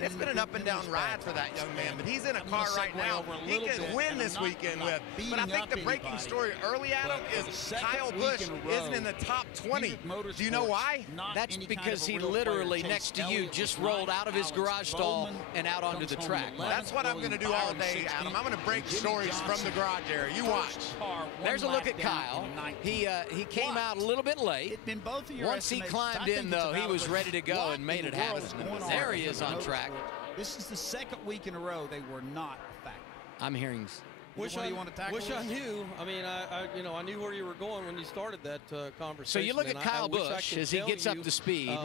And it's been an up-and-down ride for that young man, but he's in a car right now he can win this weekend with. But I think the breaking story early, Adam, is Kyle Busch isn't in the top 20. Do you know why? That's because he literally, next to you, just rolled out of his garage stall and out onto the track. That's what I'm going to do all day, Adam. I'm going to break stories from the garage area. You watch. There's a look at Kyle. He came out a little bit late. Once he climbed in, though, he was ready to go and made it happen. There he is on track. This is the second week in a row they were not a factor. I'm hearing. Wish I knew. I mean, I knew where you were going when you started that conversation. So you look at Kyle Busch as he gets up to speed,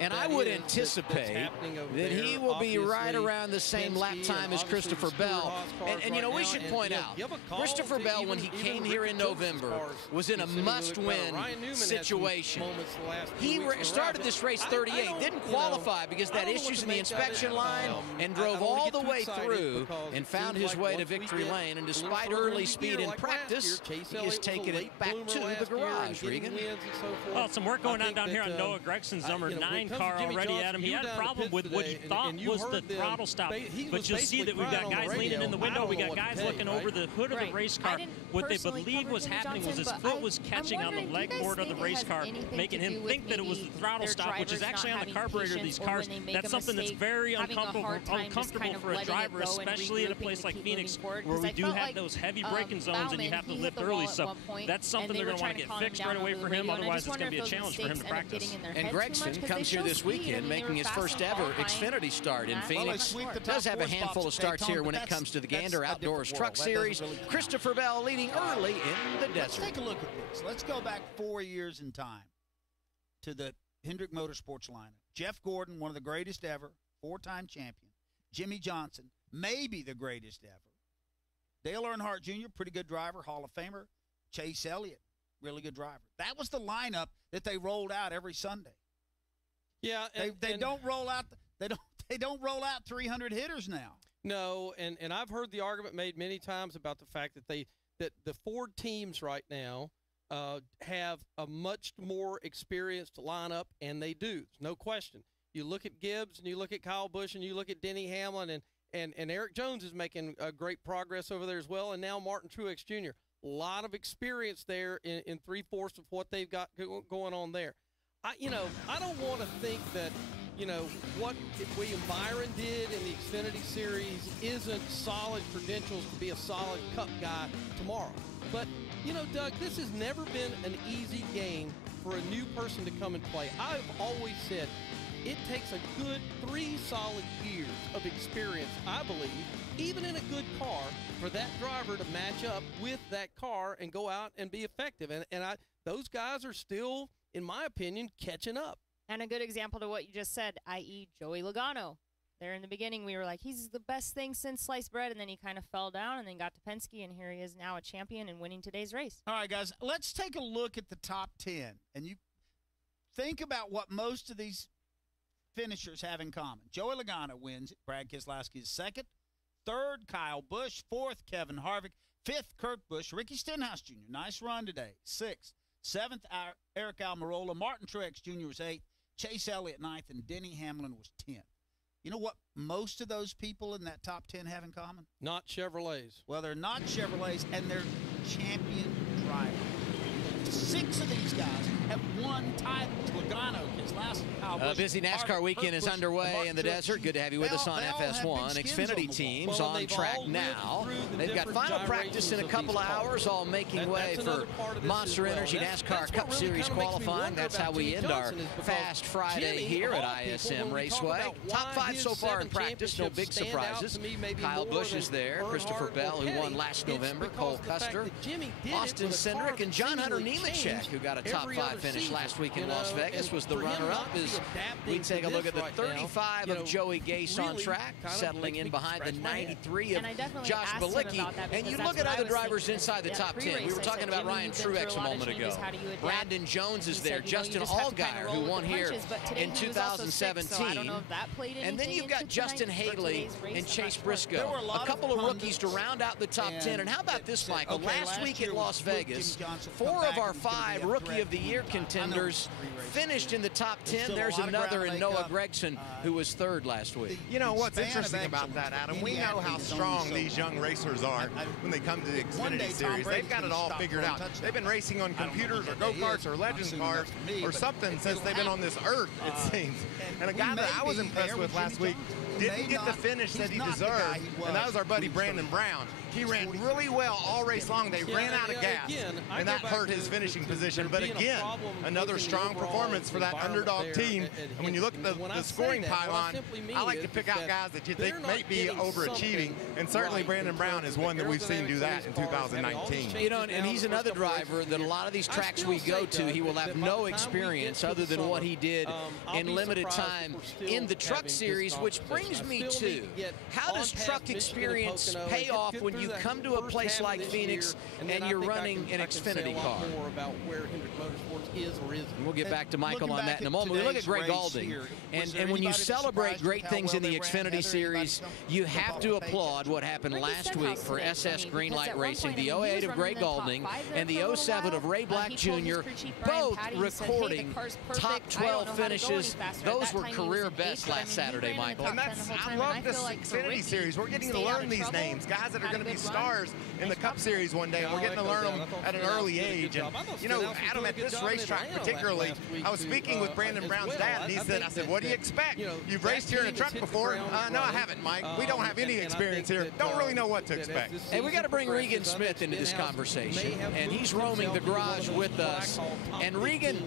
and I would anticipate that he will be right around the same lap time as Christopher Bell. And we should point out, Christopher Bell, when he came here in November, was in a must-win situation. He started this race 38, didn't qualify because that issues in the inspection line, and drove all the way through and found his way to victory lane. And despite early speed in practice, he has taken it back to the garage, Regan. Well, some work going on down here on Noah Gregson's number 9 car already, Adam. He had a problem with what he thought was the throttle stop. But you'll see that we've got guys leaning in the window. We got guys looking over the hood of the race car. What they believe was happening was his foot was catching on the leg board of the race car, making him think that it was the throttle stop, which is actually on the carburetor of these cars. That's something that's very uncomfortable for a driver, especially at a place like Phoenix, where we do have those heavy braking zones and you have to lift early. So that's something they're going to want to get fixed right away for him. Otherwise, it's going to be a challenge for him to practice. And Gregson comes here this weekend making his first ever Xfinity start in Phoenix. Does have a handful of starts here when it comes to the Gander Outdoors Truck Series. Christopher Bell leading early in the desert. Let's take a look at this. Let's go back 4 years in time to the Hendrick Motorsports lineup. Jeff Gordon, one of the greatest ever, 4-time champion. Jimmy Johnson, maybe the greatest ever. Dale Earnhardt Jr., pretty good driver, Hall of Famer. Chase Elliott, really good driver. That was the lineup that they rolled out every Sunday. Yeah, they don't roll out. They don't roll out 300 hitters now. No, and I've heard the argument made many times about the fact that the Ford teams right now have a much more experienced lineup, and they do. There's no question. You look at Gibbs, and you look at Kyle Busch, and you look at Denny Hamlin, and Eric Jones is making great progress over there as well, and now Martin Truex Jr. A lot of experience there in 3/4 of what they've got going on there. I don't want to think that, what William Byron did in the Xfinity Series isn't solid credentials to be a solid Cup guy tomorrow. But, Doug, this has never been an easy game for a new person to come and play. I've always said it takes a good 3 solid years of experience, I believe, even in a good car, for that driver to match up with that car and go out and be effective. And those guys are still, in my opinion, catching up. And a good example to what you just said, i.e. Joey Logano. There in the beginning, we were like, he's the best thing since sliced bread, and then he kind of fell down and then got to Penske, and here he is now a champion and winning today's race. All right, guys, let's take a look at the top 10. And you think about what most of these finishers have in common. Joey Logano wins. Brad Keselowski is second. Third, Kyle Busch. Fourth, Kevin Harvick. Fifth, Kurt Busch. Ricky Stenhouse Jr., nice run today. Sixth. Seventh, Eric Almirola. Martin Truex Jr. was eighth. Chase Elliott ninth, and Denny Hamlin was 10th. You know what most of those people in that top 10 have in common? Not Chevrolets. Well, they're not Chevrolets, and they're champion drivers. 6 of these guys have won titles. Logano, Keselowski, busy NASCAR weekend is underway in the desert. Good to have you with us on FS1. Xfinity teams on track now. They've got final practice in a couple of hours, all making way for Monster Energy NASCAR Cup Series qualifying. That's how we end our Fast Friday here at ISM Raceway. Top 5 so far in practice, no big surprises. Kyle Busch is there, Christopher Bell, who won last November, Cole Custer, Austin Cindric, and John Hunter Nemechek, who got a top 5 finish last week in Las Vegas, was the runner-up. As we take a look at the 35 of Joey Gase on track, settling in behind the 93 of Josh Bilicki. And you look at other drivers inside the top 10. We were talking about Ryan Truex a moment ago. Brandon Jones is there. Justin Allgaier, who won here in 2017. And then you've got Justin Haley and Chase Briscoe. A couple of rookies to round out the top 10. And how about this, Michael? Last week at Las Vegas, 4 of our 5 Rookie of the Year contenders finished in the top 10. There's another in Noah Gregson, who was third last week. You know what's interesting about that, Adam? We know how strong these young racers are when they come to the Xfinity Series. They've got it all figured out. They've been racing on computers or go-karts or Legends cars or something since they've been on this earth, it seems. And a guy that I was impressed with last week didn't get the finish that he deserved, and that was our buddy Brandon Brown. He ran really well all race long. They ran out of gas, and that hurt his finishing position. But again, another strong performance for that underdog team. And when you look at the scoring pylon, I like to pick out guys that you think may be overachieving, and certainly Brandon Brown is one that we've seen do that in 2019. You know, and he's another driver that a lot of these tracks we go to, he will have no experience other than what he did in limited time in the Truck Series, which brings me to, how does truck experience pay off when you come to a place like Phoenix and you're running an Xfinity car? And we'll get back to Michael on that in a moment. We look at Greg Gaulding, and when you celebrate great things in the Xfinity Series, you have to applaud what happened last week for SS Greenlight Racing. The 08 of Greg Gaulding and the 07 of Ray Black Jr., both recording top 12 finishes. Those were career best last Saturday, Michael. And I love this Xfinity Series. We're getting to learn these names, guys that are going to be stars in the Cup Series one day, and we're getting to learn them at an early age. And, you know, Adam, at this racetrack particularly, I was speaking with Brandon Brown's dad, and he said, I said, what do you expect? You've raced here in a truck before? No, I haven't, Mike. We don't have any experience here. Don't really know what to expect. Hey, we got to bring Regan Smith into this conversation, and he's roaming the garage with us. And Regan,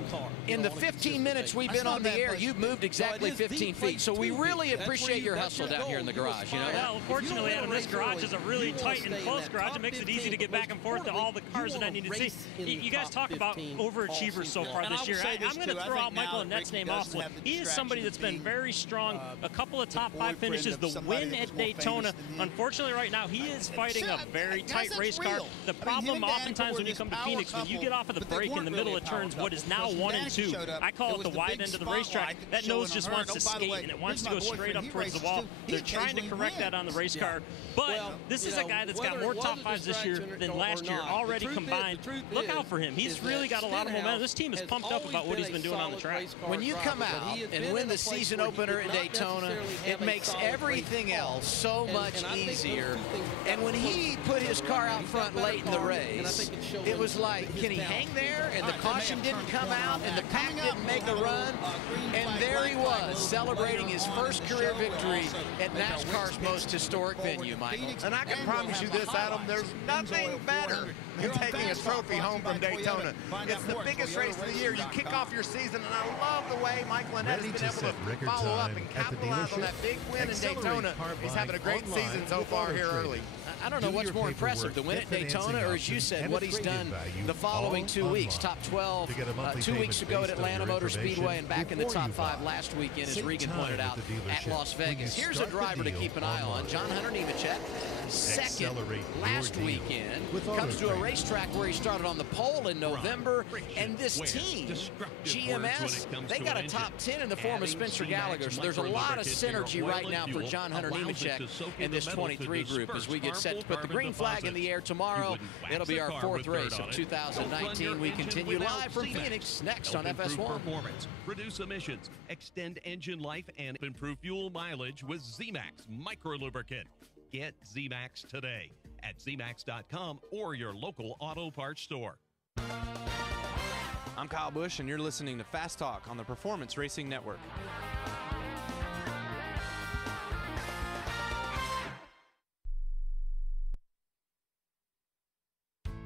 in the 15 minutes we've been on the air, you've moved exactly 15 feet. So we really appreciate your hustle down here in the garage, you know? Well, fortunately, Adam, this garage is a really tight and close garage. It makes it easy to get back and forth to all the cars that I need to see. You guys talk about overachievers so far this year. I'm going to throw out Michael Annette's name also. He is somebody that's been very strong. A couple of top 5 finishes, the win at Daytona. Unfortunately, right now, he is fighting a very tight race car. The problem oftentimes when you come to Phoenix, when you get off of the brake in the middle of turns, what is now 1 and 2, I call it the wide end of the racetrack, that nose just wants to skate, and it wants to go straight up towards the wall. They're trying to correct that on the race car. But this is a guy that's got more top 5s this year than last year already combined. Look out for him. He's really got a lot of momentum. This team is pumped up about what he's been doing on the track. When you come out and win the season opener in Daytona, it makes everything else so much easier. And when he put his car out front late in the race, it was like, can he hang there? And the caution didn't come out, and the pack didn't make a run. And there he was, celebrating his first career victory at NASCAR's most historic venue, Michael. And I can promise you this, Adam, there's nothing better than taking a trophy home from Daytona. It's the biggest race of the year. You kick off your season, and I love the way Michael Annette's been able to follow up and capitalize on that big win in Daytona. He's having a great season so far here early. I don't know what's more impressive, the win at Daytona, or as you said, what he's done the following 2 weeks. Top 12 2 weeks ago at Atlanta Motor Speedway, and back in the top 5 last weekend, as Regan pointed out, at Las Vegas. Here's a driver to keep an eye on. John Hunter Nemechek, second last weekend, comes to a racetrack where he started on the pole in November, and this team, GMS, they got a top 10 in the form of Spencer Gallagher, so there's a lot of synergy right now for John Hunter Nemechek in this 23 group as we get set to put the green flag in the air tomorrow. It'll be our 4th race of 2019. We continue live from Phoenix next on FS1. Reduce emissions, extend engine life, and improve fuel mileage with Z-Max Micro Lubricant. Get Z-Max today at zmax.com or your local auto parts store. I'm Kyle Busch, and you're listening to Fast Talk on the Performance Racing Network.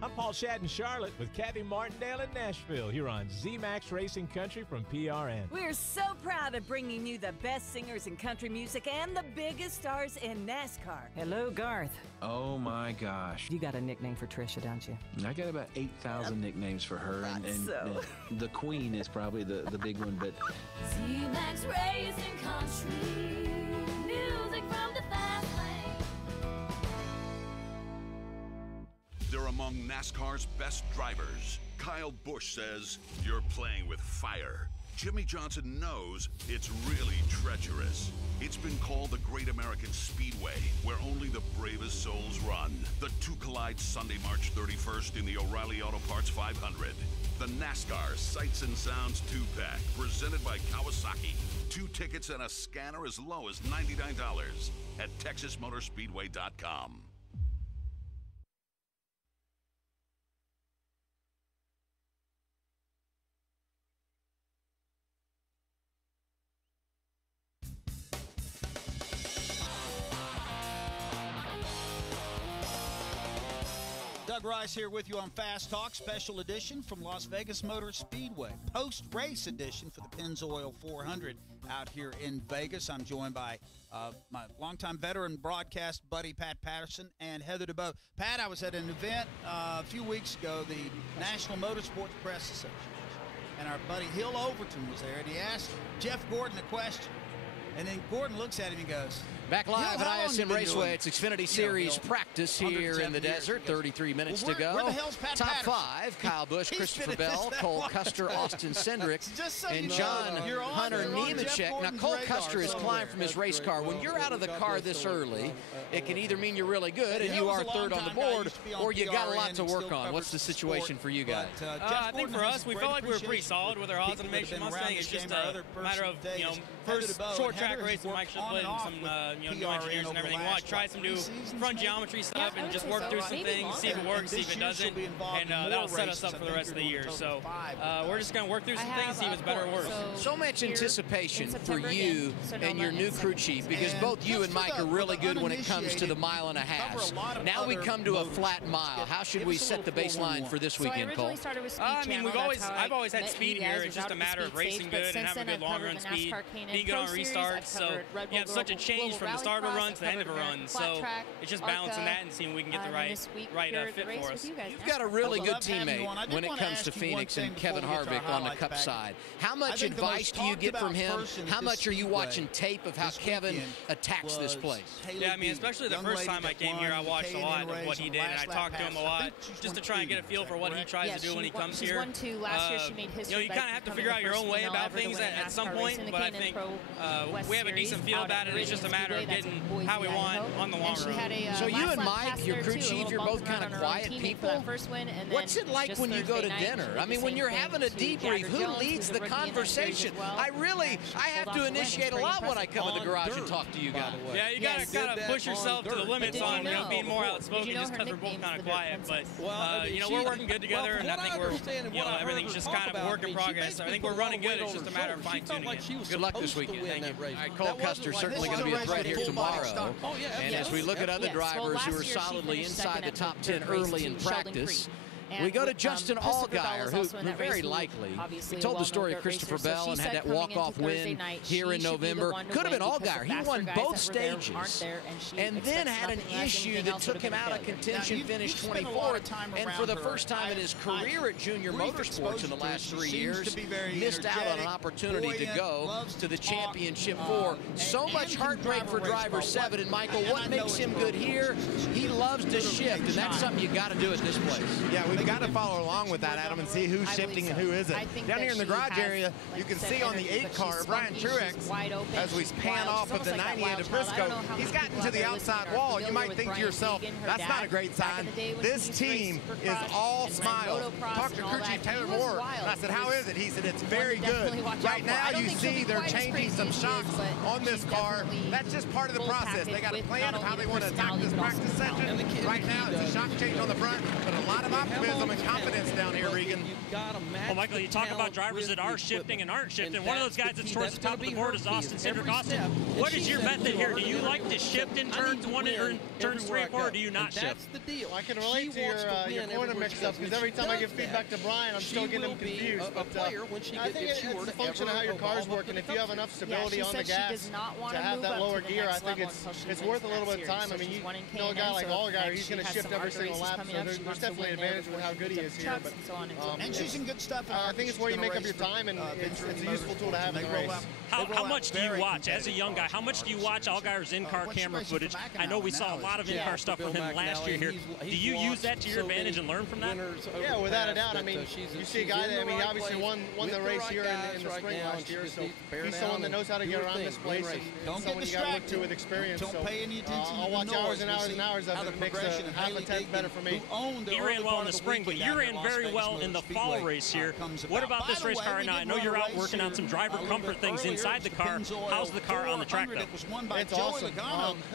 I'm Paul Shad in Charlotte with Kathy Martindale in Nashville here on Z-Max Racing Country from PRN. We're so proud of bringing you the best singers in country music and the biggest stars in NASCAR. Hello, Garth. Oh my gosh. You got a nickname for Trisha, don't you? I got about 8,000 nicknames for her, and the Queen is probably the big one, but Z-Max Racing Country, music from the fast lane. They're among NASCAR's best drivers. Kyle Busch says, you're playing with fire. Jimmy Johnson knows it's really treacherous. It's been called the Great American Speedway, where only the bravest souls run. The two collide Sunday, March 31st in the O'Reilly Auto Parts 500. the NASCAR Sights and Sounds 2-pack, presented by Kawasaki. 2 tickets and a scanner as low as $99 at TexasMotorspeedway.com. Doug Rice here with you on Fast Talk, special edition from Las Vegas Motor Speedway. Post-race edition for the Pennzoil 400 out here in Vegas. I'm joined by my longtime veteran broadcast buddy, Pat Patterson, and Heather DeBow. Pat, I was at an event a few weeks ago, the National Motorsports Press Association, and our buddy Hill Overton was there, and he asked Jeff Gordon a question. And then Gordon looks at him and goes, back live at ISM Raceway. It's Xfinity Series practice here in the desert. 33 minutes to go. Where the hell's Pat Top Patterson? 5, Kyle Busch, Christopher Bell, Cole Custer, Austin Cindric, and John Hunter Nemechek. Now, Cole Custer has climbed from his race car. When you're out of the car this early, it can either mean you're really good and you are third on the board, or you got a lot to work on. What's the situation for you guys? I think for us, we felt like we were pretty solid with our odds on the Nation Mustang. It's just a matter of, first short track race with Mike Shipley and some, new engineers and everything. We want to try some new front geometry stuff and just work through some things, see if it works, see if it doesn't, and that'll set us up for the rest of the year. So we're just going to work through some things, see if it's better or worse. So much anticipation for you and your new crew chief, because both you and Mike are really good when it comes to the mile and a half. Now we come to a flat mile. How should we set the baseline for this weekend, Cole? I mean, I've always had speed here. It's just a matter of racing good and having a good long run speed, being good on restarts. So you have such a change from the start of a run to the end of a run. So it's just balancing that and seeing if we can get the right fit for us. You've got a really good teammate when it comes to Phoenix and Kevin Harvick on the Cup side. How much advice do you get from him? How much are you watching tape of how Kevin attacks this place? Yeah, I mean, especially the first time I came here, I watched a lot of what he did, and I talked to him a lot just to try and get a feel for what he tries to do when he comes here. You kind of have to figure out your own way about things at some point, but I think we have a decent feel about it. It's just a matter of getting how we want on the long run. So you and Mike, your crew chief, you're both kind of quiet people. What's it like when you go to dinner? I mean, when you're having a debrief, who leads the conversation? I have to initiate a lot when I come in the garage and talk to you guys. Yeah, you got to kind of push yourself to the limits on being more outspoken just because we're both kind of quiet. But, we're working good together, and I think everything's just kind of a work in progress. I think we're running good. It's just a matter of fine-tuning it. Good luck this weekend. Thank you. All right, Cole Custer's certainly going to be a threat here tomorrow. And as we look at other drivers who are solidly inside the top 10 early in practice, we go to Justin Allgaier, who very likely, we told the story of Christopher Bell and had that walk-off win here in November. Could have been Allgaier. He won both stages and then had an issue that took him out of contention, finished 24th, and for the first time in his career at Junior Motorsports in the last 3 years, missed out on an opportunity to go to the Championship 4. So much heartbreak for driver 7, and Michael, what makes him good here? He loves to shift, and that's something you got to do at this place. Yeah, we've got to follow along with that, Adam, and see who's shifting and who isn't. Down here in the garage area, you can see on the 8 car, Brian Truex, as we pan off with the 98 of Briscoe, he's gotten to the outside wall. You might think to yourself, that's not a great sign. This team is all smiles. Talked to crew chief Taylor Moore, and I said, how is it? He said, it's very good. Right now, you see they're changing some shocks on this car. That's just part of the process. They got a plan of how they want to attack this practice session. Right now, it's a shock change on the front, but a lot of optimism and confidence down here, Regan. Well, Michael, you talk about drivers that are shifting and aren't shifting. One of those guys that's towards the top of the board is Austin Cindric. Austin, what is your method here? Do you like to shift in turns 1 or turns 3 or 4, or do you not shift? That's the deal. I can relate to your corner mix-up, because every time I give feedback to Brian, I'm still getting him confused. But I think it's a function of how your car's working. If you have enough stability on the gas to have that lower gear, I think it's worth a little bit of time. I mean, you know a guy like Allgaier, he's going to shift every single lap, so there's definitely an advantage with how good he is here. But, and choosing good stuff. I think it's where you make up your time, and it's a useful tool to have in the race. How much do you watch as a young guy? How much do you watch Allgaier's in-car camera footage. I know we saw a lot of in-car stuff from him last year here. Do you use that to your advantage and learn from that? Yeah, without a doubt. I mean, you see a guy that, he obviously won the race here in the spring last year, so he's someone that knows how to get around this place. And someone you got to look to with experience. Don't pay any attention I'll watch hours and hours and hours of it. It makes half a tenth better for me. He ran well in the spring, but you ran very well in the fall race here. What about this race car now? I know you're out working on some driver comfort things inside the car. How's the car on the track, though? It's awesome.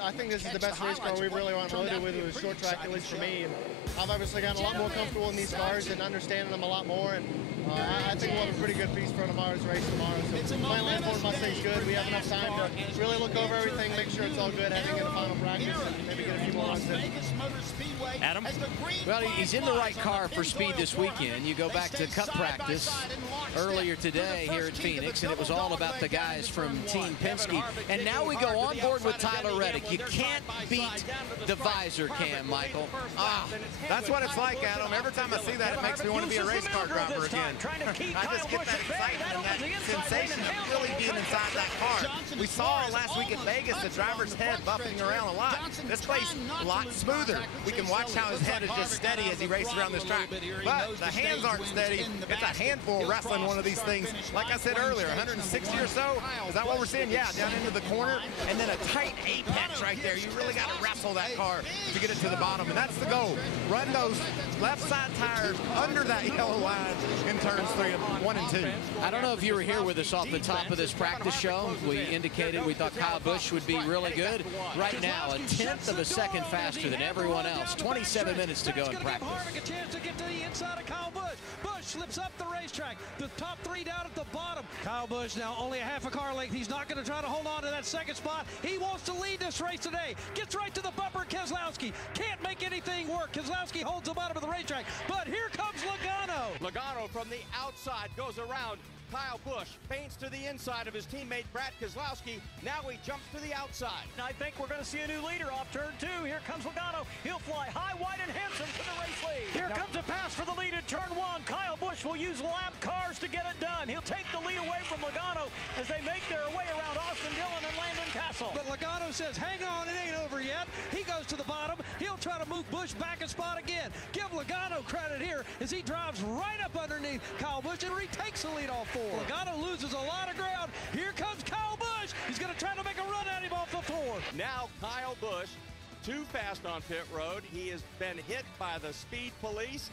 I think this is the best race car we've really unloaded with a short track, at least for me. And I've obviously gotten a lot more comfortable in these cars and understanding them a lot more. And I think we'll have a pretty good piece for tomorrow's race tomorrow. So my landform Mustang's good. We have enough time to really look over everything, make sure it's all good heading into final practice, and maybe get a few more runs in. Adam? Well, he's in the right car for speed this weekend. You go back to Cup practice earlier today here at Phoenix, and it was all about the guys from Team Penske. And now we go on board with Tyler Reddick. You can't beat the visor cam, Michael. That's what it's like, Adam. Every time I see that, it makes me want to be a race car driver again. I just get that excitement and that sensation of really being inside that car. We saw last week at Vegas the driver's head buffing around a lot. This place a lot smoother. We can watch how his head is just steady as he races around this track. But the hands aren't steady. It's a handful wrestling one of these things. Like I said earlier, 160 or so. Is that what we're seeing? Yeah, down into the corner. And then a tight apex right there. You really got to wrestle that car to get it to the bottom. And that's the goal. Run those left side tires under that yellow line in turns 1 and 2. I don't know if you were here with us off the top of this practice show. We indicated we thought Kyle Busch would be really good. Right now, a tenth of a second faster than everyone else. 27 minutes to go in practice. A chance to get to the inside of Kyle Busch. Busch slips up the racetrack. The top three down at the bottom. Kyle Busch now only a half a car length. He's not going to try to hold on to that second spot. He wants to lead this race today. Gets right to the bumper. Keselowski can't make anything work. Keselowski holds the bottom of the racetrack. But here comes Logano. Logano from the outside goes around Kyle Busch, paints to the inside of his teammate Brad Keselowski. Now he jumps to the outside. I think we're going to see a new leader off turn 2. Here comes Logano. He'll fly high, wide, and handsome to the race lead. Here comes a pass for the lead in turn 1. Kyle Busch will use lap cars to get it done. He'll take the lead away from Logano as they make their way around Austin Dillon and Landon Castle. But Logano says, hang on, it ain't over yet. He goes to the bottom. He'll try to move Busch back a spot again. Give Logano credit here as he drives right up underneath Kyle Busch and retakes the lead off 4. Logano loses a lot of ground. Here comes Kyle Busch. He's going to try to make a run at him off the 4. Now Kyle Busch, too fast on pit road. He has been hit by the speed police.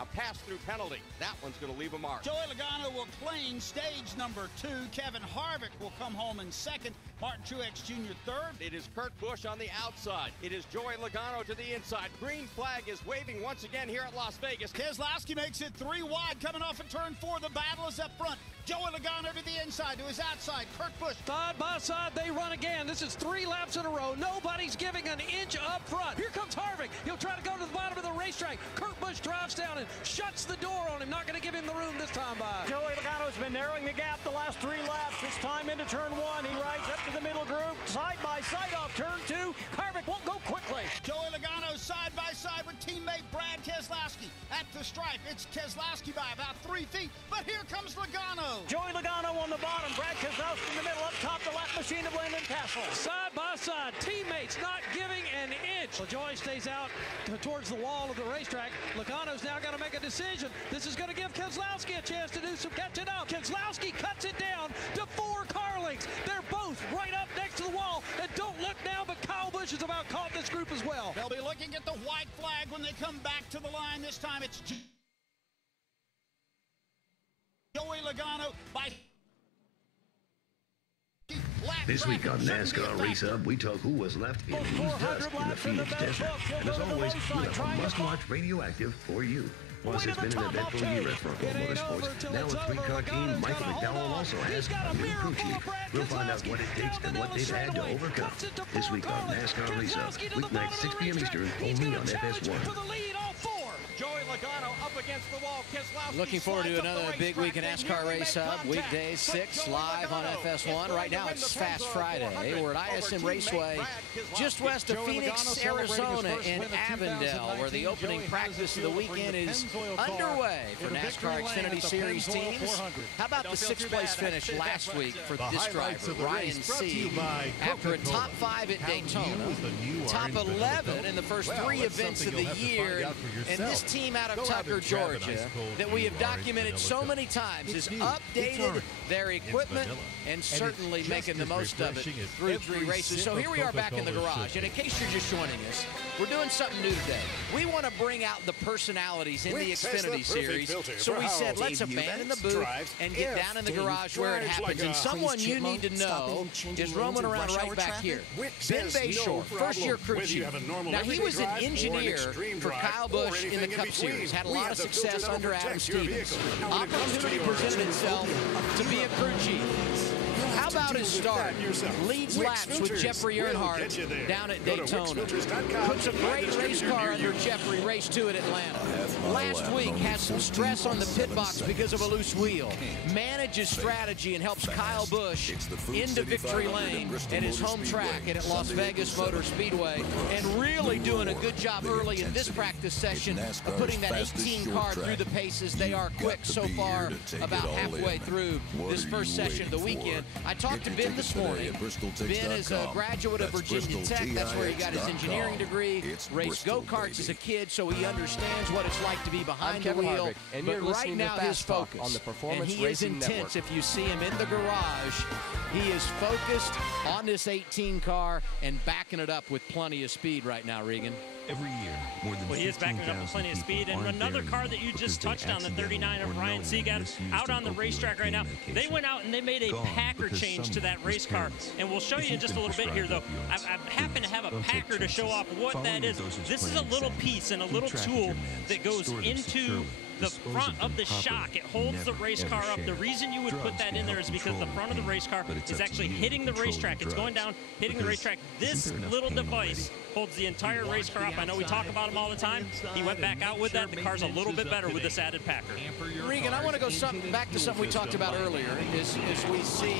A pass-through penalty. That one's going to leave a mark. Joey Logano will claim stage number 2. Kevin Harvick will come home in second. Martin Truex Jr. third. It is Kurt Busch on the outside. It is Joey Logano to the inside. Green flag is waving once again here at Las Vegas. Keselowski makes it 3 wide coming off in turn 4. The battle is up front. Joey Logano to the inside, to his outside. Kurt Busch. Side by side, they run again. This is 3 laps in a row. Nobody's giving an inch up front. Here comes Harvick. He'll try to go to the bottom of the racetrack. Kurt Busch drives down and shuts the door on him. Not going to give him the room this time by. Joey Logano's been narrowing the gap the last 3 laps. This time into turn 1. He rides up to the middle group. Side by side off turn 2. Harvick won't go quickly. Joey Logano side by side with teammate Brad Keselowski. At the stripe, it's Keselowski by about 3 feet. But here comes Logano. Joey Logano on the bottom. Brad Keselowski in the middle. Up top, the lap machine of Landon Castle. Side by side. Teammates not giving an inch. Well, Joey stays out towards the wall of the racetrack. Logano's now got to make a decision. This is going to give Keselowski a chance to do some catching up. Keselowski cuts it down to 4 car lengths. They're both right up next to the wall. And don't look now, but Kyle Busch is about caught in this group as well. They'll be looking at the white flag when they come back to the line. This time it's Joey Logano by... This week on NASCAR Race Hub, we talk who was left in East Dust in the Phoenix Desert. And as always, we have a must-watch radioactive for you. Plus, it's been an eventful year at Bronco Motorsports. Now a 3-car team, Michael McDowell also has a new crew chief. We'll find out what it takes and what they've had to overcome. This week on NASCAR Race Hub, weeknight 6 p.m. Eastern, only on FS1. Joey Logano up against the wall. Keselowski Looking forward to another big week in NASCAR Race Hub. Weekdays 6 live on FS1. Right now it's Fast Friday. We're at ISM Raceway just west of Phoenix, Arizona in Avondale, where the opening practice of the weekend is underway for NASCAR Xfinity Series teams. How about the 6th place finish last week for this driver, Ryan Sieg, after a top 5 at Daytona, top 11 in the first 3 events of the year, and this team out of Tucker, Georgia, that we have documented so many times, has updated their equipment and certainly making the most of it through 3 races. So here we are back in the garage, and in case you're just joining us, we're doing something new today. We want to bring out the personalities in the Xfinity Series, so we said let's abandon the booth and get down in the garage where it happens. And someone you need to know is roaming around right back here. Ben Bayshore, first-year crew chief. Now, he was an engineer for Kyle Busch in the Cup Series, had a lot of success under Adam Stevens. Opportunity presented itself to be a crew chief. How about his start? Leads laps with Jeffrey Earnhardt down at Daytona. Puts a great race car under Jeffrey, race 2 at Atlanta. Last week had some stress on the pit box because of a loose wheel. Manages strategy and helps Kyle Busch into victory lane at his home track and at Las Vegas Motor Speedway, and really doing a good job early in this practice session of putting that 18 car through the paces. They are quick so far, about halfway through this first session of the weekend. I talked to Ben this morning. Ben is a graduate of Virginia Tech. That's where he got his engineering degree. Raced go-karts as a kid, so he understands what it's like to be behind the wheel. And you're right now his focus on the Performance and he Racing is intense. Network. If you see him in the garage, he is focused on this 18 car and backing it up with plenty of speed right now, Regan. Every year, more than he is backing it up with plenty of speed. And another car that you just touched on, the 39 of Ryan Sieg, out on the racetrack right now. They went out and they made a Packer change to that race car. And we'll show you in just a little bit here, though. I happen to have a Packer to show off what that is. This is a little piece and a little tool that goes into the front of the shock. It holds the race car up. The reason you would put that in there is because the front of the race car is actually hitting the racetrack. It's going down, hitting the racetrack. This little device holds the entire race car up. I know we talk about him all the time. He went back out with that. The car's a little bit better with this added Packer. Regan, I want to go back to something we talked about earlier. As we see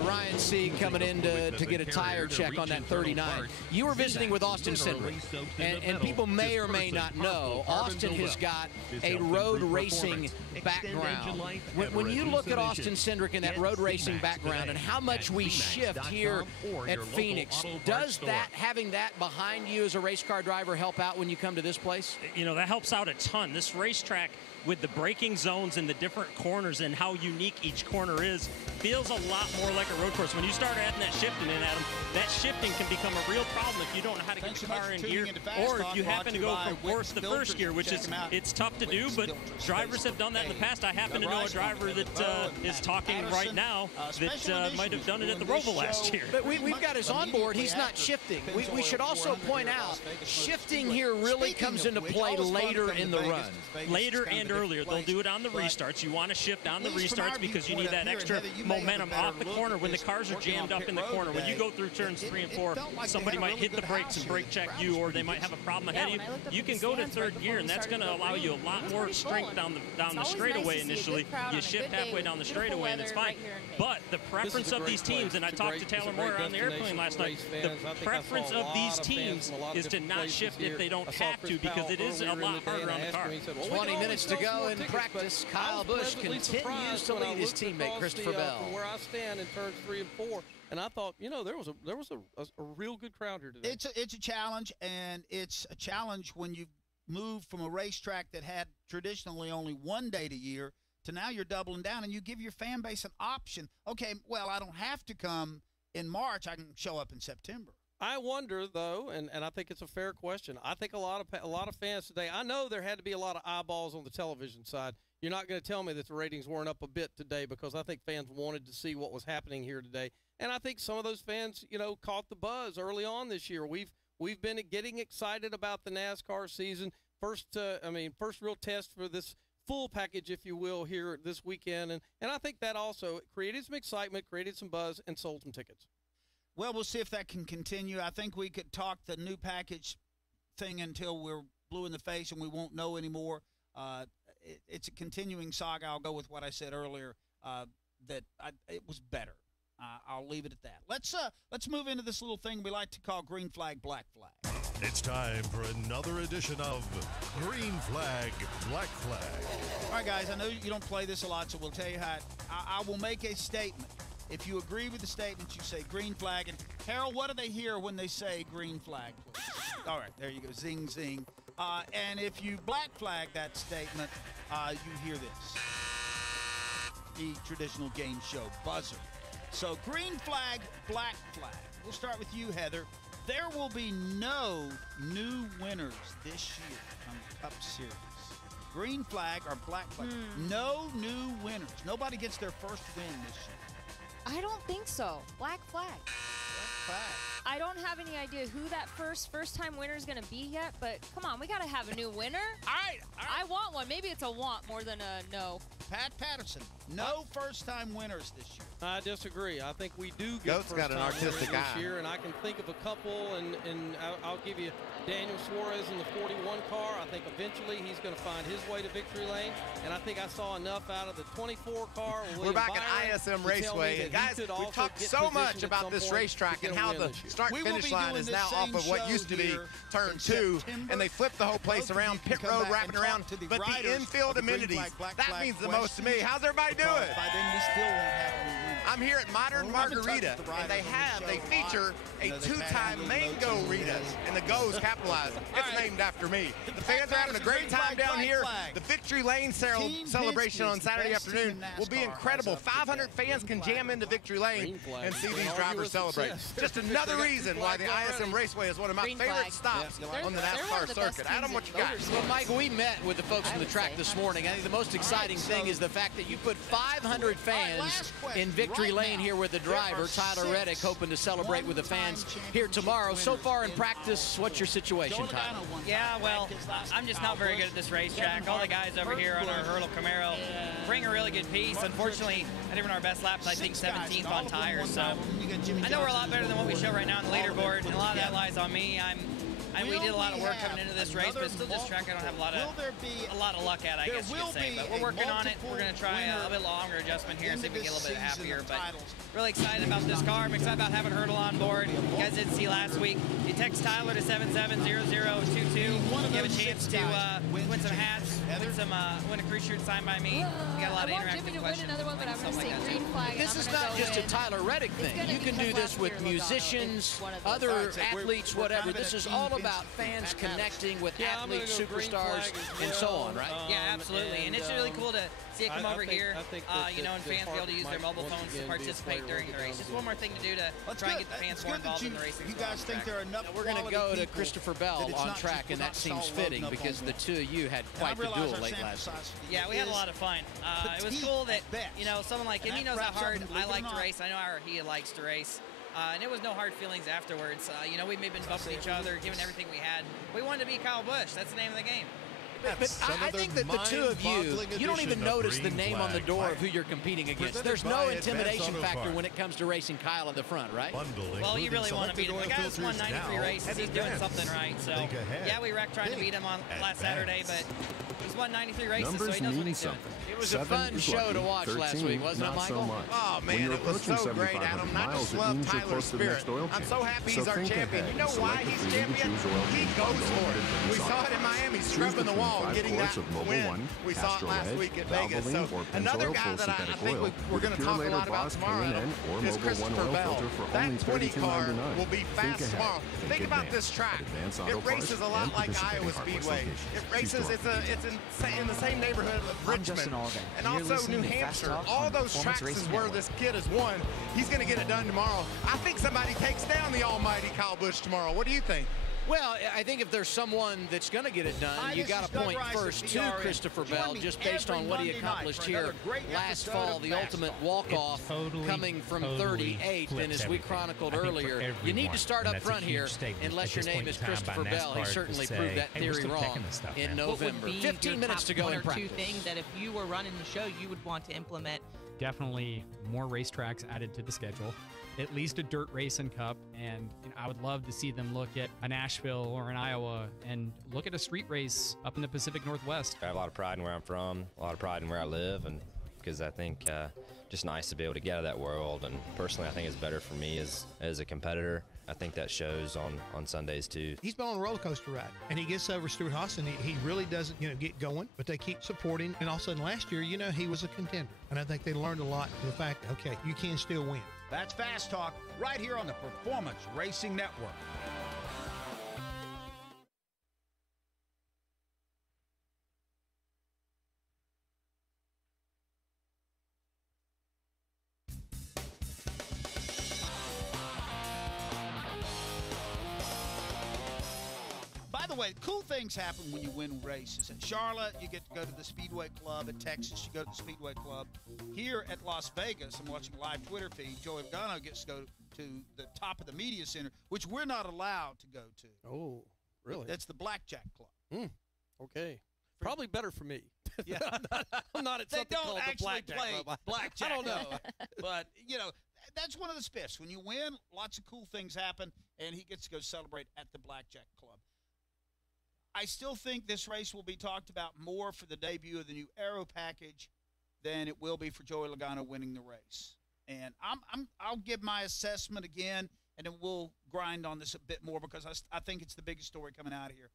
Ryan Sieg coming in to get a tire check on that 39. You were visiting with Austin Cindric, and people may or may not know, Austin has got a road racing background. When you look at Austin Cindric and that road racing background and how much we shift here at Phoenix, does that, having that behind you as a race car driver, help out when you come to this place? You know, that helps out a ton. This racetrack, with the braking zones and the different corners and how unique each corner is, feels a lot more like a road course. When you start adding that shifting in, Adam, that shifting can become a real problem if you don't know how to get the car in gear, or if you happen to go from fourth to first gear, which is, it's tough to do, but drivers have done that in the past. I happen to know a driver that is talking right now that might have done it at the Roval last year. But we've got his onboard. He's not shifting. We should also point out, shifting here really comes into play later in the run. Later and earlier. They'll do it on the restarts. You want to shift on the restarts because you need that extra momentum off the corner when the cars are jammed up in the corner. When you go through turns 3 and 4, somebody might hit the brakes and brake check you, or they might have a problem ahead of you. You can go to third gear, and that's going to allow you a lot more strength down the straightaway initially. You shift halfway down the straightaway, and it's fine. But the preference of these teams, and I talked to Taylor Moyer on the airplane last night, the preference of these teams is to not shift if they don't have to, because it is a lot harder on the car. 20 minutes to go in practice. Kyle Busch continues to lead his teammate Christopher Bell. From where I stand in turns 3 and 4, and I thought, you know, there was a real good crowd here today. It's a challenge, and it's a challenge when you move from a racetrack that had traditionally only one date a year to now you're doubling down, and you give your fan base an option. Okay, well, I don't have to come in March. I can show up in September. I wonder, though, and I think it's a fair question. I think a lot of fans today, I know there had to be a lot of eyeballs on the television side. You're not going to tell me that the ratings weren't up a bit today, because I think fans wanted to see what was happening here today. And I think some of those fans, you know, caught the buzz early on this year. We've been getting excited about the NASCAR season. First real test for this full package, if you will, here this weekend. And I think that also created some excitement, created some buzz, and sold some tickets. Well, we'll see if that can continue. I think we could talk the new package thing until we're blue in the face and we won't know anymore. it's a continuing saga. I'll go with what I said earlier, it was better. I'll leave it at that. Let's move into this little thing we like to call green flag, black flag. It's time for another edition of Green Flag, Black Flag. All right, guys, I know you don't play this a lot, so we'll tell you how. I will make a statement. If you agree with the statement, you say green flag. And, Harold, what do they hear when they say green flag, please? All right, there you go. Zing, zing. And if you black flag that statement, you hear this. The traditional game show buzzer. So green flag, black flag. We'll start with you, Heather. There will be no new winners this year on the Cup Series. Green flag or black flag. No new winners. Nobody gets their first win this year. I don't think so. Black flag. Black flag. I don't have any idea who that first-time winner is going to be yet, but come on, we got to have a new winner. All right. I want one. Maybe it's a want more than a no. Pat Patterson, no first-time winners this year. I disagree. I think we do get Goat's got an artistic this eye. year, and I can think of a couple, and I'll give you Daniel Suarez in the 41 car. I think eventually he's going to find his way to victory lane, and I think I saw enough out of the 24 car. We're back at ISM Raceway, and guys, we've talked so much about this racetrack and how the start-finish line is now off of what used to be turn 2, and they flipped the whole place around, pit road wrapping around, but the infield amenities, that means the most to me. How's everybody doing? By then, we still won't have a new winner. I'm here at Modern Margarita, and they feature a 2-time Mango Ritas, and the Go's capitalized. It's named after me. The fans are having a great time down here. The Victory Lane celebration on Saturday afternoon will be incredible. 500 fans can jam into Victory Lane and see these drivers celebrate. Just another reason why the ISM Raceway is one of my favorite stops on the NASCAR circuit. Adam, what you got? Well, Mike, we met with the folks from the track this morning. I think the most exciting thing is the fact that you put 500 fans in Victory Lane here with the driver, Tyler Reddick, hoping to celebrate with the fans here tomorrow. So far in practice, what's your situation, Tyler? Yeah, well, I'm just not very good at this racetrack. All the guys over here on our Hurdle Camaro bring a really good piece. Unfortunately, I didn't run our best laps, I think 17th on tires. So I know we're a lot better than what we show right now on the leaderboard, and a lot of that lies on me. We did a lot of work coming into this race, but it's still this track I don't have a lot of luck at, I guess you could say. But we're working on it. We're going to try a bit longer adjustment here and see if we get a little bit happier. But really excited about this car. I'm excited about having Hurdle on board. You guys didn't see last week. You text Tyler to 770022. You have a chance to win some hats, win a cruise shirt signed by me. We got a lot of interactive questions. Another one, but I'm going to say green flag. This is not just a Tyler Reddick thing. You can do this with musicians, other athletes, whatever. This is all about fans connecting with athletes, superstars, and so on, right? Yeah, absolutely. And it's really cool to see it come over here, and fans be able to use their mobile phones to participate during the race. Just one more thing to do to try and get the fans more involved in the racing. You guys think there are enough? We're going to go to Christopher Bell on track, and that seems fitting because the two of you had quite the duel late last week. Yeah, we had a lot of fun. It was cool that, someone like him, he knows how hard I like to race. I know how he likes to race. And it was no hard feelings afterwards. We may have been bumping each other, giving everything we had. We wanted to be Kyle Busch. That's the name of the game. But I think that the two of you don't even notice the name on the door of who you're competing against. There's no intimidation factor when it comes to racing Kyle in the front, right? Well, you really want to beat him. The guy's won 93 races. He's doing something right. So, yeah, we wrecked trying to beat him on last Saturday, but he's won 93 races, so he knows what he's doing. It was a fun show to watch last week, wasn't it, Michael? Oh, man, it was so great, Adam. I just love Tyler's spirit. I'm so happy he's our champion. You know why he's champion? He goes for it. We saw it in Miami, scrubbing the wall, getting that win. We saw it last week at Vegas. So another guy that I think we're going to talk a lot about tomorrow is Christopher Bell. That 20 car will be fast tomorrow. Think about this track. It races a lot like Iowa Speedway. It races, it's in the same neighborhood of Richmond and also New Hampshire. All those tracks is where this kid has won. He's going to get it done tomorrow. I think somebody takes down the almighty Kyle Busch tomorrow. What do you think? Well, I think if there's someone that's going to get it done, you got to point first to Christopher Bell, just based on what he accomplished here last fall, the ultimate walk-off coming from 38th. And as we chronicled earlier, you need to start up front here unless your name is Christopher Bell. He certainly proved that theory wrong in November. 15 minutes to go in practice. Two things that if you were running the show, you would want to implement? Definitely more racetracks added to the schedule. at least a dirt racing cup, and I would love to see them look at a Nashville or an Iowa and look at a street race up in the Pacific Northwest. I have a lot of pride in where I'm from, a lot of pride in where I live, and because I think just nice to be able to get out of that world. And personally, I think it's better for me as a competitor. I think that shows on Sundays too. He's been on a roller coaster ride, and he gets over Stuart Haas, and he really doesn't, get going, but they keep supporting. And all of a sudden last year, he was a contender. And I think they learned a lot from the fact that, okay, you can still win. That's Fast Talk right here on the Performance Racing Network. By the way, cool things happen when you win races. At Charlotte, you get to go to the Speedway Club. At Texas, you go to the Speedway Club. Here at Las Vegas, I'm watching a live Twitter feed. Joey Logano gets to go to the top of the media center, which we're not allowed to go to. Oh, really? That's the Blackjack Club. Okay. Probably better for me. Yeah. I'm not at something called the Blackjack Club. Blackjack. I don't know. But, that's one of the spiffs. When you win, lots of cool things happen, and he gets to go celebrate at the Blackjack Club. I still think this race will be talked about more for the debut of the new Aero package than it will be for Joey Logano winning the race. And I'll give my assessment again, and then we'll grind on this a bit more because I think it's the biggest story coming out of here.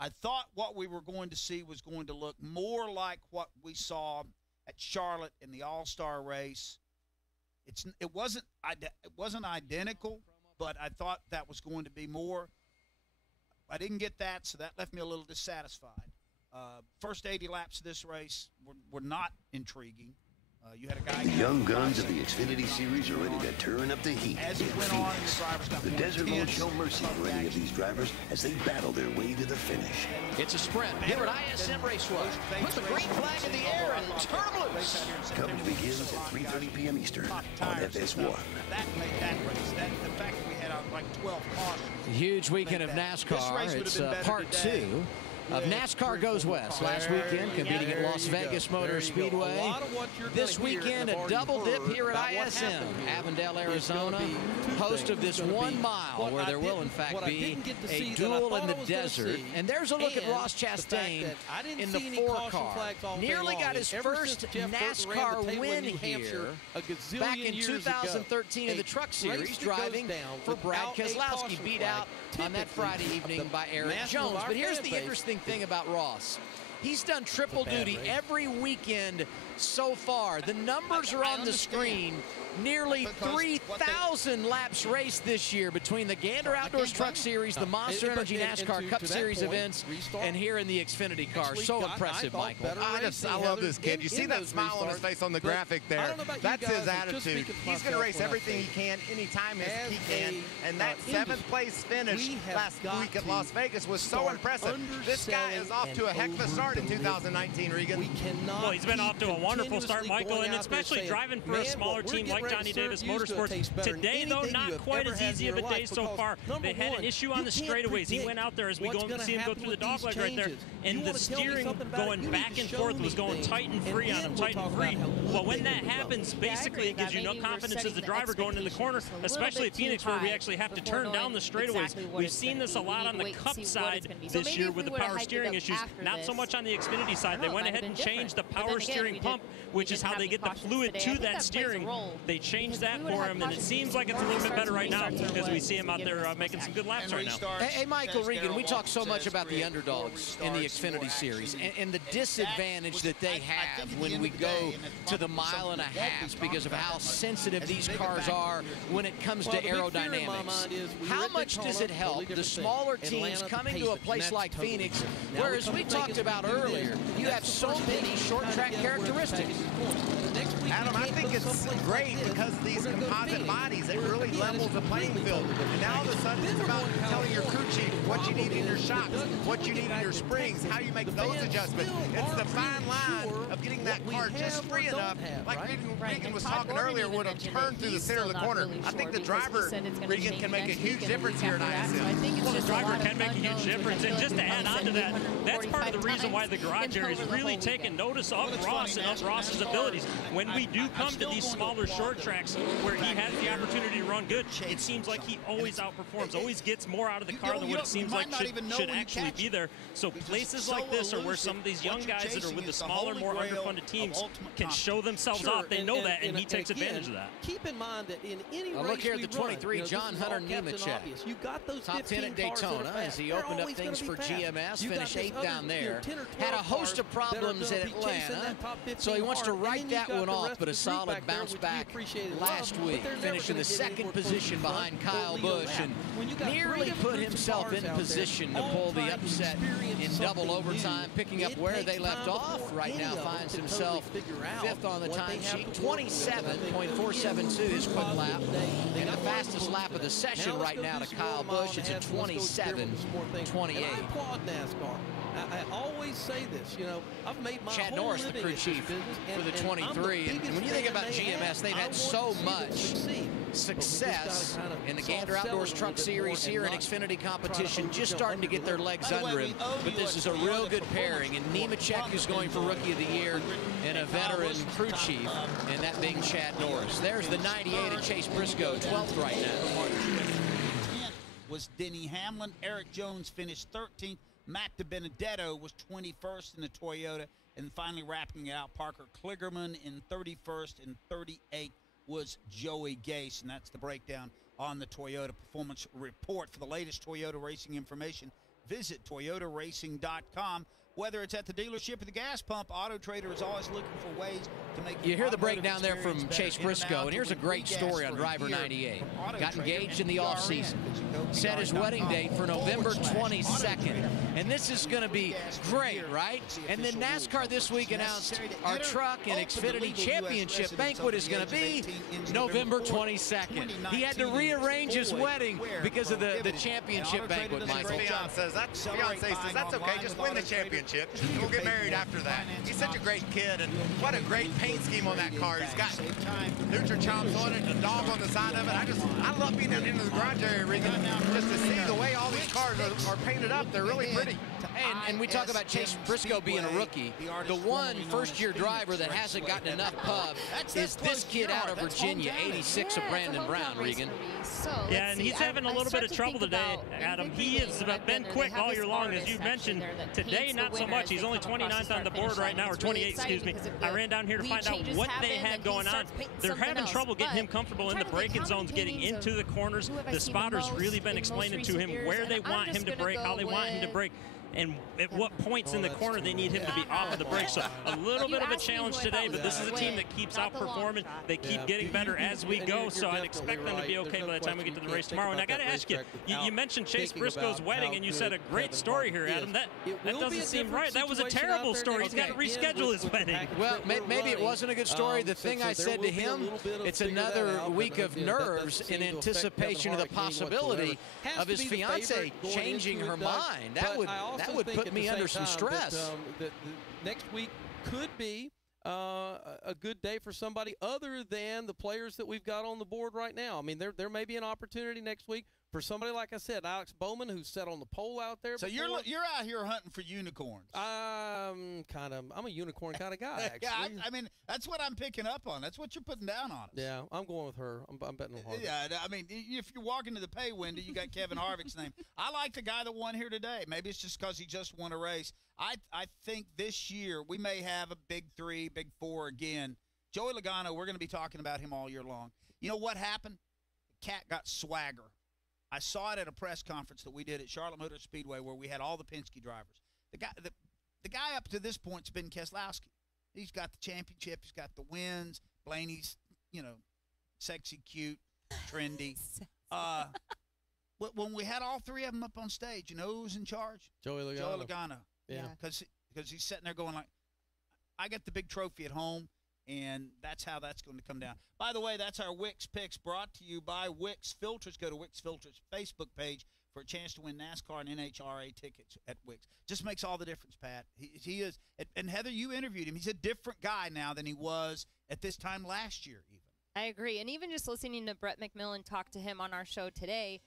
I thought what we were going to see was going to look more like what we saw at Charlotte in the All-Star race. It wasn't identical, but I thought that was going to be more. I didn't get that, so that left me a little dissatisfied. First 80 laps of this race were not intriguing. You had a guy. The young guns of the Xfinity Series are ready to turn up the heat as in it went Phoenix. on, the drivers got The more desert won't intense. show mercy for any of these drivers as they battle their way to the finish. It's a sprint here at ISM Raceway. Put the green flag in the air and turn them loose. Coverage begins at 3:30 p.m. Eastern on FS1. That made that race. The fact that we had like 12 cautions. Huge weekend of NASCAR. It's part two of NASCAR Goes West. Last weekend, competing at Las Vegas Motor Speedway. This weekend, a double dip here at ISM, Avondale, Arizona, host of this 1 mile where there will, in fact, be a duel in the desert. And there's a look at Ross Chastain in the 4-car. Nearly got his first NASCAR win here back in 2013 in the Truck Series, driving for Brad Keselowski, beat out on that Friday evening by Eric Jones. But here's the interesting thing about Ross. He's done triple duty every weekend so far. The numbers are on the screen. Nearly 3,000 laps raced this year between the Gander Outdoors Truck Series, the Monster Energy NASCAR Cup Series events, and here in the Xfinity car. So impressive, Michael. I love this kid. You see that smile on his face on the graphic there? That's his attitude. He's going to race everything he can, anytime he can. And that 7th place finish last week at Las Vegas was so impressive. This guy is off to a heck of a start in 2019, Regan. Well, he's been off to a wonderful start, Michael, and especially driving for a smaller team like Johnny Davis Motorsports. Today, though, not quite as easy of a day so far. They had an issue on the straightaways. He went out there as we see him go through the dogleg right there, and the steering going back and forth was going tight and free on him, tight and free. Well, when that happens, basically it gives you no confidence as the driver going in the corner, especially at Phoenix where we actually have to turn down the straightaways. We've seen this a lot on the Cup side this year with the power steering issues, not so much on the Xfinity side. They went ahead and changed the power steering pump, which is how they get the fluid to that steering. They changed that for him, and it seems like it's a little bit better right now because we see him out there making some good laps right now. Hey, Michael Regan, we talk so much about the underdogs in the Xfinity Series and the disadvantage that they have when we go to the 1.5 miles because of how sensitive these cars are when it comes to aerodynamics. How much does it help the smaller teams coming to a place like Phoenix, where, as we talked about earlier, you have so many short track characteristics? Adam, I think it's great because of these composite bodies. It really levels the playing field. And now all of a sudden it's about telling your crew chief what you need in your shocks, what you need in your springs, how you make those adjustments. It's the fine line of getting that car just free enough, like Regan was talking earlier, would have turned through the center of the corner. I think the driver, Regan, can make a huge difference here at ISM. I think it's just driver can make a huge difference. And just to add on to that, that's part of the reason why the garage area is really taking notice of Ross and of Ross's abilities. When we do come to these smaller short tracks where he has the opportunity to run good, it seems like he always outperforms, always gets more out of the car than what it seems like should actually be there. So places like this are where some of these young guys that are with the smaller, more underfunded teams can show themselves off. They know that, and he takes advantage of that. Keep in mind that in any race look here at the 23, run, John Hunter Nemechek. You got those top 10 at Daytona as he opened up things for GMS, finished 8th down there. Had a host of problems at Atlanta, so he wants to write that one off, but a solid bounce back last week, finishing the 2nd position behind Kyle Busch, and nearly put himself in position to pull the upset in double overtime, picking up where they left off. Right now finds himself 5th on the time sheet, 27.472 his quick lap, and the fastest lap of the session right now to Kyle Busch. It's a 27.28. I applaud NASCAR. I always say this, you know, I've made my Chad whole Norris, the crew chief for the 23, and when you think about GMS, they've had so much success in the Gander Outdoors Truck Series here in Xfinity competition, just starting to get their legs under him. But this is a real good pairing, and Nemechek, who's going for Rookie of the Year, and a veteran crew chief, and that being Chad Norris. There's the 98 of Chase Briscoe, 12th right now. Was Denny Hamlin. Eric Jones finished 13th. Matt DiBenedetto was 21st in the Toyota. And finally wrapping it out, Parker Kligerman in 31st, and 38th was Joey Gase. And that's the breakdown on the Toyota Performance Report. For the latest Toyota racing information, visit toyotaracing.com. Whether it's at the dealership or the gas pump, Auto Trader is always looking for ways to make you hear the breakdown there from Chase Briscoe, and here's a great story on Driver 98. Got engaged in the offseason, set his wedding date for November 22nd, and this is going to be great, right? And then NASCAR this week announced our truck and Xfinity Championship banquet is going to be November 22nd. He had to rearrange his wedding because of the championship banquet, Michael. Fiance says that's okay, just win the championship. We'll get married after that. He's such a great kid, and what a great paint scheme on that car. He's got Nutri-Chomps on it, and a dog on the side of it. I love being into the garage area, Regan, just to see the way all these cars are painted up. They're really pretty. And we talk about Chase Briscoe being a rookie. The one first-year driver that hasn't gotten enough pub is this kid out of Virginia, 86 of Brandon Brown, Regan. Yeah, and he's having a little bit of trouble today, Adam. He has been quick all year long, as you mentioned. Today, not so much. He's only 29th on the board right now, or 28, excuse me. I ran down here to find out what they had going on. They're having trouble getting him comfortable in the braking zones, getting into the corners. The spotters really been explaining to him where they want him to brake, how they want him to brake, and at what points in the corner they need him to be off of the brake. So a little bit of a challenge today, but this is a team that keeps outperforming. They keep getting better as we go, so I'd expect them to be okay by the time we get to the race tomorrow. And I got to ask you, you mentioned Chase Briscoe's wedding, and you said a great story here, Adam. That doesn't seem right. That was a terrible story. He's got to reschedule his wedding. Well, maybe it wasn't a good story. The thing I said to him, it's another week of nerves in anticipation of the possibility of his fiance changing her mind. That would put me under some stress. The next week could be a good day for somebody other than the players that we've got on the board right now. I mean, there may be an opportunity next week for somebody, like I said, Alex Bowman, who's set on the pole out there. So you're out here hunting for unicorns. I'm a unicorn kind of guy, actually. Yeah, I mean, that's what I'm picking up on. That's what you're putting down on us. Yeah, I'm going with her. I'm betting on her. Yeah, I mean, if you're walking to the pay window, you got Kevin Harvick's name. I like the guy that won here today. Maybe it's just because he just won a race. I think this year we may have a big 3, big 4 again. Joey Logano, we're going to be talking about him all year long. You know what happened? The cat got swagger. I saw it at a press conference that we did at Charlotte Motor Speedway where we had all the Penske drivers. The guy up to this point's been Keselowski. He's got the championship. He's got the wins. Blaney's, sexy, cute, trendy. When we had all 3 of them up on stage, who was in charge? Joey Logano. Joey Logano. Yeah. Because he's sitting there going like, I got the big trophy at home. And that's how that's going to come down. By the way, that's our Wix picks brought to you by Wix Filters. Go to Wix Filters' Facebook page for a chance to win NASCAR and NHRA tickets at Wix. Just makes all the difference, Pat. He is. And Heather, you interviewed him. He's a different guy now than he was at this time last year even. I agree. And even just listening to Brett McMillan talk to him on our show today,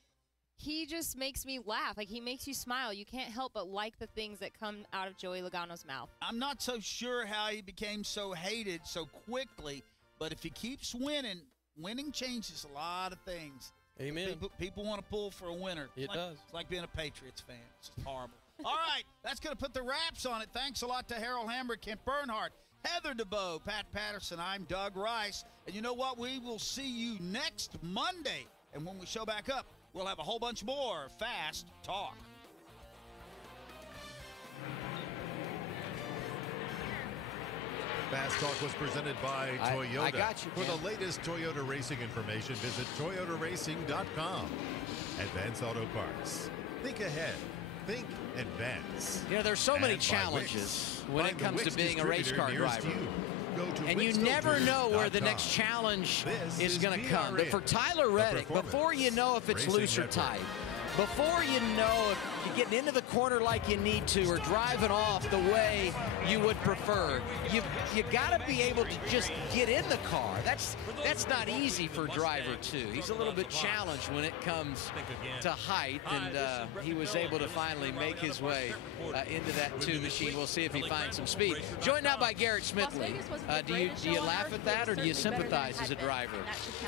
he just makes me laugh. Like, he makes you smile. You can't help but like the things that come out of Joey Logano's mouth. I'm not so sure how he became so hated so quickly, but if he keeps winning, winning changes a lot of things. Amen. People want to pull for a winner. It does. It's like being a Patriots fan. It's just horrible. All right, that's going to put the wraps on it. Thanks a lot to Harold Hammer, Kent Bernhardt, Heather DeBow, Pat Patterson. I'm Doug Rice. And you know what? We will see you next Monday. And when we show back up, we'll have a whole bunch more Fast Talk. Fast Talk was presented by Toyota. I got you. For the latest Toyota racing information, visit toyotaracing.com. Advance Auto Parts. Think ahead. Think advance. You know, there's so many challenges when it comes to being a race car driver. And you never know where the next challenge is going to come. But for Tyler Reddick, before you know if it's loose or tight, before you know if you're getting into the corner like you need to or driving off the way you would prefer, you got to be able to just get in the car. That's not easy for driver 2. He's a little bit challenged when it comes to height, and he was able to finally make his way into that 2 machine. We'll see if he finds some speed. Joined now by Garrett Smithley. Do you laugh at that, or do you sympathize as a driver?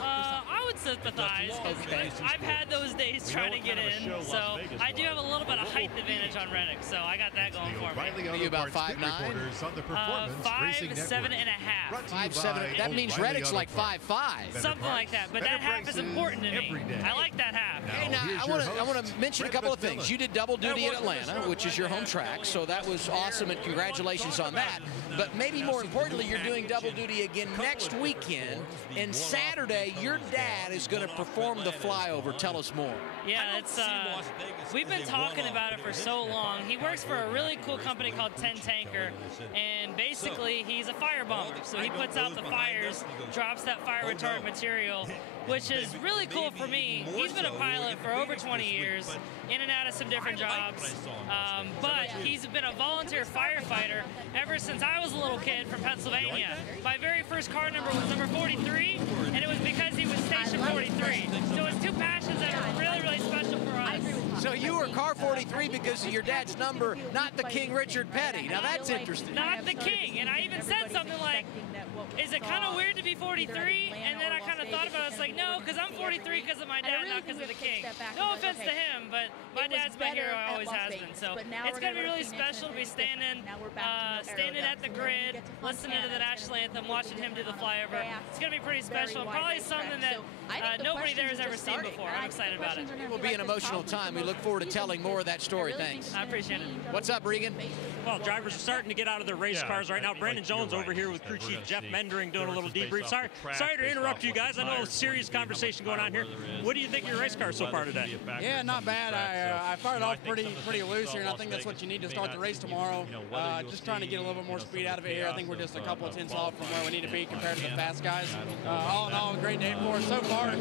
I would sympathize. Okay. I've had those days trying to get in, so I do have a little bit of height advantage on Reddick, so I got that going for me. Are you about 5'9"? 5'7" and a half. 5'7". That means Reddick's like 5'5". Something like that, but that half is important to me. I like that half. Hey, now I want to mention a couple of things. You did double duty at Atlanta, which is your home track, so that was awesome, and congratulations on that. But maybe more importantly, you're doing double duty again next weekend, and Saturday, your dad is going to perform the flyover. Tell us more. Yeah, it's we've been talking about it for so long. He works for a really cool company called 10 Tanker, and basically he's a firebomber. So he puts out the fires, drops that fire retardant material, which is really cool for me. He's been a pilot for over 20 years, in and out of some different jobs, but he's been a volunteer firefighter ever since I was a little kid from Pennsylvania. My very first car number was number 43, and it was because he was station 43. So it's 2 passions that are really, really special for us. So you were car 43 because of your dad's number, not the King Richard Petty. Now that's interesting. Not the King, and I even said something like, is it kind of weird to be 43? And then I kind of thought about it. It's like, no, because I'm 43 because of my dad, not because of the King. No offense to him, but my dad's my hero, always has been. So it's going to be really special to be standing at the grid, listening to the national anthem, watching him do the flyover. It's going to be pretty special. Probably something that nobody there has ever seen before. I'm excited about it. It will be an emotional time. We look forward to telling more of that story. Thanks. I appreciate it. What's up, Regan? Well, drivers are starting to get out of their race cars right now. Brandon Jones over here with crew chief Jeff Mendering doing a little debrief. Sorry to interrupt you guys. I know a serious conversation going on here. What do you think of your race car so far today? Yeah, not bad. I fired off pretty loose here, and I think that's what you need to start the race tomorrow. Just trying to get a little bit more speed out of it here. I think we're just a couple of tenths off from where we need to be compared to the fast guys. All in all, a great day for us so far.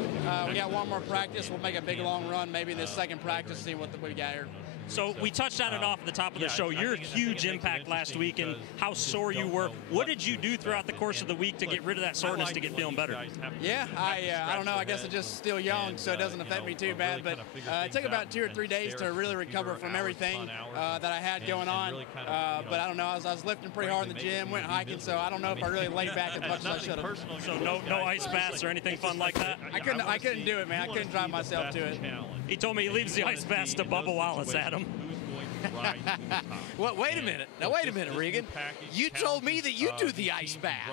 We got one more practice. We'll make a big long run, maybe this second practice, see what we got here. So we touched on it off at the top of the show. Your huge impact last week and how sore you were. What did you do throughout the course of the week to get rid of that soreness to get feeling better? Yeah, I don't know. I guess I'm just still young, so it doesn't affect me too bad. But it took about 2 or 3 days to really recover from everything that I had going on. But I don't know. I was lifting pretty hard in the gym, went hiking, so I don't know if I really laid back as much as I should have. So no ice baths or anything fun like that? I couldn't do it, man. I couldn't drive myself to it. He told me he leaves the ice baths to Bubba Wallace, Adam. Well, wait a minute. Now, wait a minute, Regan. You told me that you do the ice bath.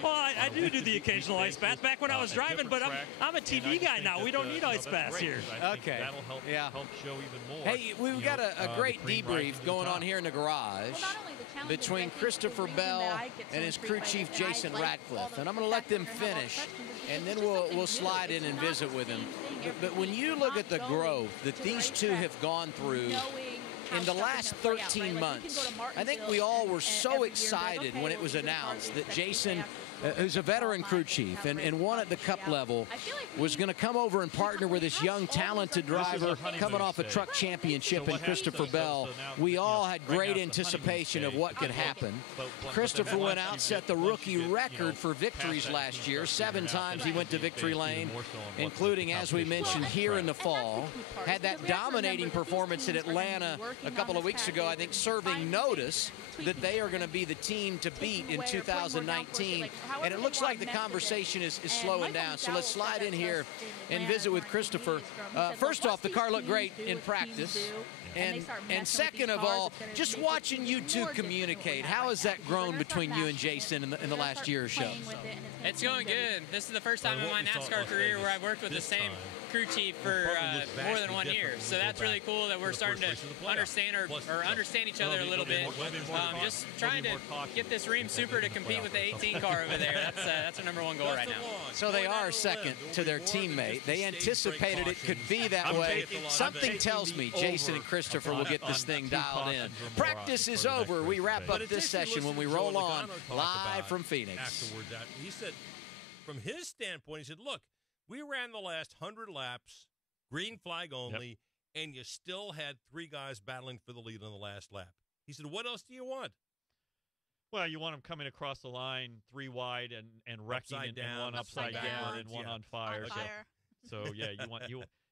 Well, I do the occasional ice bath back when I was driving, but I'm a TV guy now. We don't need ice baths here. Okay. Yeah. Hey, we've got a great debrief going on here in the garage between Christopher Bell and his crew chief, Jason Ratcliffe. And I'm going to let them finish, and then we'll slide in and visit with him. But when you look at the growth that these two have gone through in the last 13 months, I think we all were so excited when it was announced that Jason who's a veteran crew chief and won at the Cup level, was going to come over and partner with this young, talented driver coming off a truck championship in Christopher Bell. We all had great anticipation of what could happen. Christopher went out, set the rookie record for victories last year. 7 times he went to victory lane, including, as we mentioned, here in the fall. Had that dominating performance at Atlanta a couple of weeks ago, I think, serving notice that they are going to be the team to beat in 2019. And it looks like the conversation is slowing down. So let's slide in here and visit with Christopher. First off, the car looked great in practice. And second of all, just watching you two communicate, how has that grown between you and Jason in the last year or so? It's going good. This is the first time in my NASCAR career where I've worked with the same crew chief for more than 1 year. So that's really cool that we're starting to understand or understand each other a little bit. Just trying to get this Ream Super to compete with the 18 car over there. That's our #1 goal right now. So they are second to their teammate. They anticipated it could be that way. Something tells me Jason and Christopher will get this thing dialed in. Practice is over. We wrap up this session when we roll on live from Phoenix. Afterwards, he said, from his standpoint, he said, look, we ran the last 100 laps, green flag only, and you still had 3 guys battling for the lead on the last lap. He said, what else do you want? Well, you want them coming across the line 3 wide and wrecking upside down, and one upside down and one on fire. So yeah,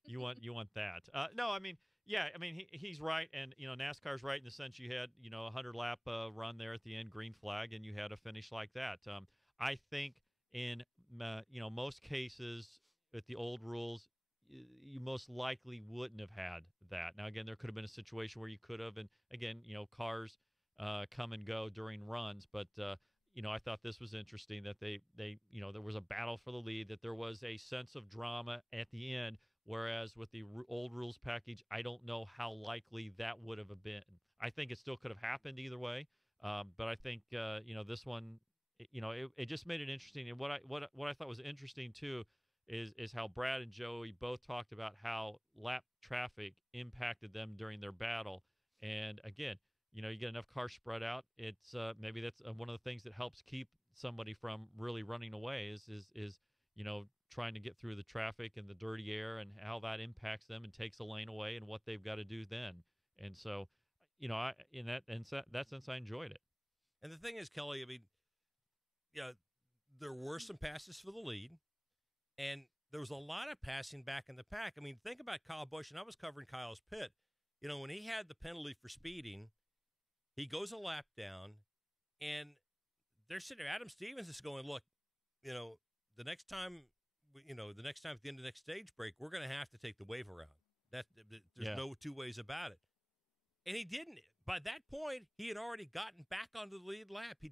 you want that. No, I mean, yeah, I mean he's right, and NASCAR's right in the sense you had a 100 lap run there at the end, green flag, and you had a finish like that. I think in most cases with the old rules, you most likely wouldn't have had that. Now again, there could have been a situation where you could have, and again, cars come and go during runs, but I thought this was interesting that they there was a battle for the lead, that there was a sense of drama at the end, whereas with the old rules package, I don't know how likely that would have been. I think it still could have happened either way, but I think this one, it just made it interesting. And what I thought was interesting too is how Brad and Joey both talked about how lap traffic impacted them during their battle. And again, you get enough cars spread out. It's maybe that's one of the things that helps keep somebody from really running away is trying to get through the traffic and the dirty air and how that impacts them and takes a lane away and what they've got to do then. And so, in that sense, I enjoyed it. And the thing is, Kelly, I mean, there were some passes for the lead, and there was a lot of passing back in the pack. I mean, think about Kyle Busch, and I was covering Kyle's pit. When he had the penalty for speeding, he goes a lap down, and they're sitting there. Adam Stevens is going, look, the next time at the end of the next stage break, we're going to have to take the wave around. There's no 2 ways about it. And he didn't. By that point, he had already gotten back onto the lead lap. He